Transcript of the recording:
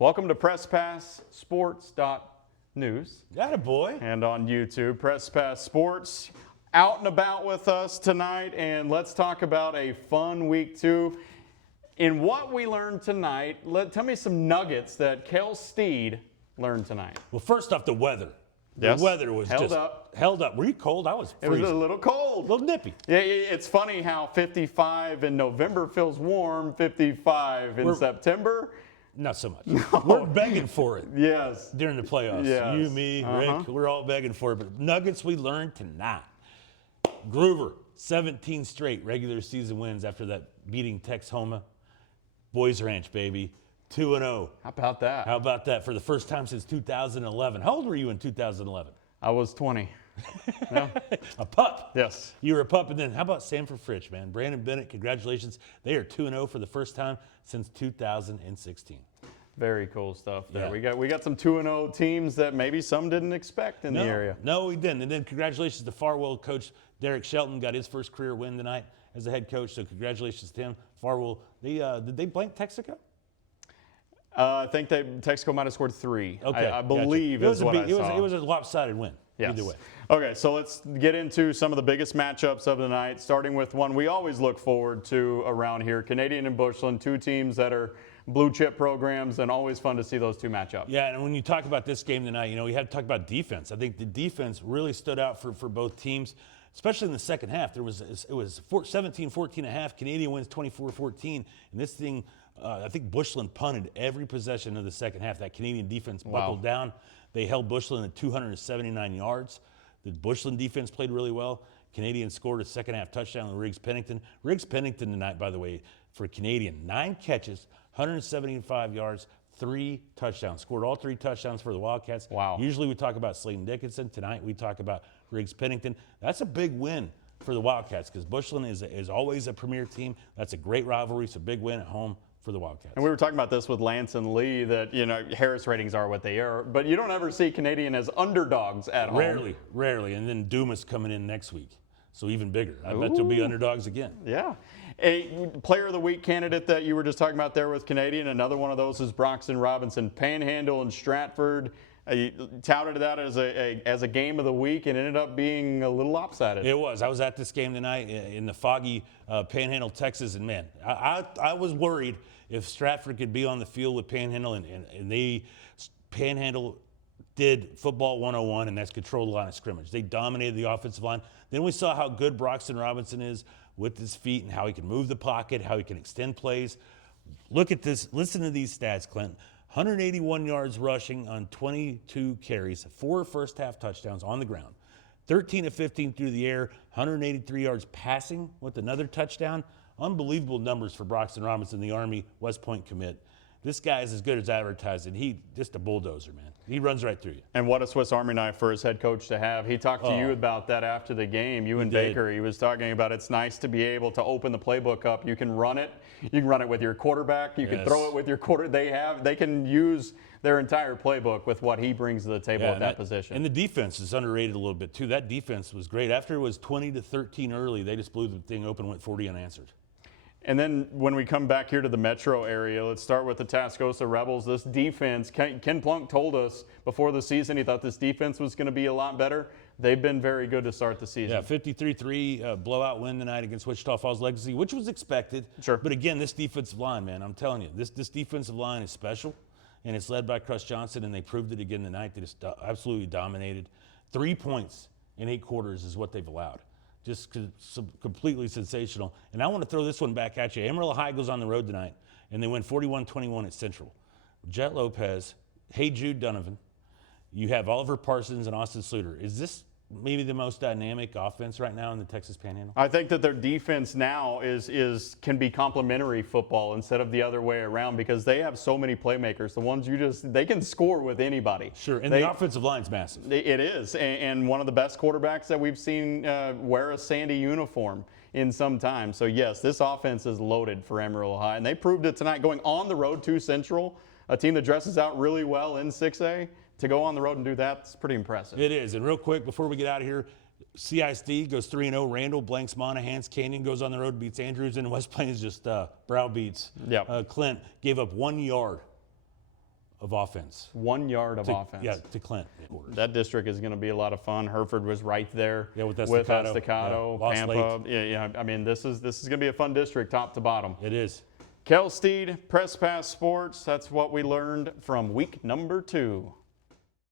Welcome to PressPassSports.news. Got it, boy. And on YouTube, Press Pass Sports out and about with us tonight. And let's talk about a fun week 2. In what we learned tonight, tell me some nuggets that Kale Steed learned tonight. Well, first off, the weather. Yes. The weather was held just up. Held up. Were you cold? I was freezing. It was a little cold. A little nippy. Yeah, it's funny how 55 in November feels warm, 55 in September. Not so much. No. We're begging for it. Yes. During the playoffs. Yes. You, me, Rick, we're all begging for it. But nuggets we learned tonight. Groover, 17 straight regular season wins after that beating Texhoma. Boys Ranch, baby. 2-0. How about that? How about that? For the first time since 2011. How old were you in 2011? I was 20. No? A pup. Yes. You were a pup. And then how about Sanford Fritch, man? Brandon Bennett, congratulations. They are 2-0 for the first time since 2016. Very cool stuff there. Yeah. We got some 2-0 teams that maybe some didn't expect in the area. No, we didn't. And then congratulations to Farwell coach Derek Shelton, got his first career win tonight as a head coach. So congratulations to him. Farwell, did they blank Texaco? I think Texaco might have scored 3. Okay, I believe is what I saw. It was a lopsided win. Yes. Either way. Okay, so let's get into some of the biggest matchups of the night, starting with one we always look forward to around here, Canadian and Bushland, 2 teams that are blue chip programs, and always fun to see those 2 match up. Yeah, and when you talk about this game tonight, we had to talk about defense. I think the defense really stood out for both teams, especially in the second half. It was 17-14 and a half. Canadian wins 24-14, and this thing, I think Bushland punted every possession of the second half. That Canadian defense buckled down. They held Bushland at 279 yards. The Bushland defense played really well. Canadian scored a second half touchdown with Riggs Pennington. Riggs Pennington tonight, by the way, for Canadian, 9 catches, 175 yards, 3 touchdowns. Scored all 3 touchdowns for the Wildcats. Wow. Usually we talk about Slayton Dickinson. Tonight we talk about Riggs Pennington. That's a big win for the Wildcats because Bushland is always a premier team. That's a great rivalry. It's a big win at home for the Wildcats. And we were talking about this with Lance and Lee that, Harris ratings are what they are, but you don't ever see Canadian as underdogs at home. Rarely. And then Dumas coming in next week. So even bigger. I bet they'll be underdogs again. Yeah. A player of the week candidate that you were just talking about there with Canadian, another one of those is Broxton Robinson. Panhandle and Stratford touted that as a game of the week and ended up being a little lopsided. It was. I was at this game tonight in the foggy Panhandle, Texas, and man, I was worried if Stratford could be on the field with Panhandle, and Panhandle did football 101, and that's control the line of scrimmage. They dominated the offensive line. Then we saw how good Broxton Robinson is with his feet and how he can move the pocket, how he can extend plays. Look at this. Listen to these stats, Clint. 181 yards rushing on 22 carries, 4 first-half touchdowns on the ground, 13 of 15 through the air, 183 yards passing with another touchdown. Unbelievable numbers for Broxton Robinson, the Army West Point commit. This guy is as good as advertised, and he just a bulldozer, man. He runs right through you. And what a Swiss Army knife for his head coach to have. He talked to you about that after the game. You and Baker, he was talking about it's nice to be able to open the playbook up. You can run it. You can run it with your quarterback. You can throw it with your They can use their entire playbook with what he brings to the table at that position. And the defense is underrated a little bit, too. That defense was great. After it was 20-13 early, they just blew the thing open and went 40 unanswered. And then when we come back here to the metro area, let's start with the Tascosa Rebels. This defense, Ken Plunk told us before the season he thought this defense was going to be a lot better. They've been very good to start the season. Yeah, 53-3 blowout win tonight against Wichita Falls Legacy, which was expected. Sure. But again, this defensive line, man, I'm telling you, this defensive line is special, and it's led by Crush Johnson, and they proved it again tonight. They just absolutely dominated. 3 points in 8 quarters is what they've allowed. Just completely sensational. And I want to throw this one back at you. Amarillo High goes on the road tonight, and they win 41-21 at Central. Jet Lopez, Hey Jude Donovan. You have Oliver Parsons and Austin Sluter. Is this maybe the most dynamic offense right now in the Texas Panhandle? I think that their defense now can be complementary football instead of the other way around because they have so many playmakers. The ones they can score with anybody. Sure, and the offensive line's massive. It is, and one of the best quarterbacks that we've seen wear a Sandy uniform in some time. So yes, this offense is loaded for Amarillo High, and they proved it tonight going on the road to Central, a team that dresses out really well in 6A. To go on the road and do that, it's pretty impressive. It is. And real quick, before we get out of here, CISD goes 3-0. Randall blanks Monahans. Canyon goes on the road, beats Andrews, and West Plains just browbeats Yep. Clint. Gave up 1 yard of offense. 1 yard of offense. Yeah, to Clint. That district is going to be a lot of fun. Hereford was right there with Estacado, yeah, Pampa. Yeah, I mean, this is going to be a fun district top to bottom. It is. Kale, Steed, Press Pass Sports. That's what we learned from week number 2.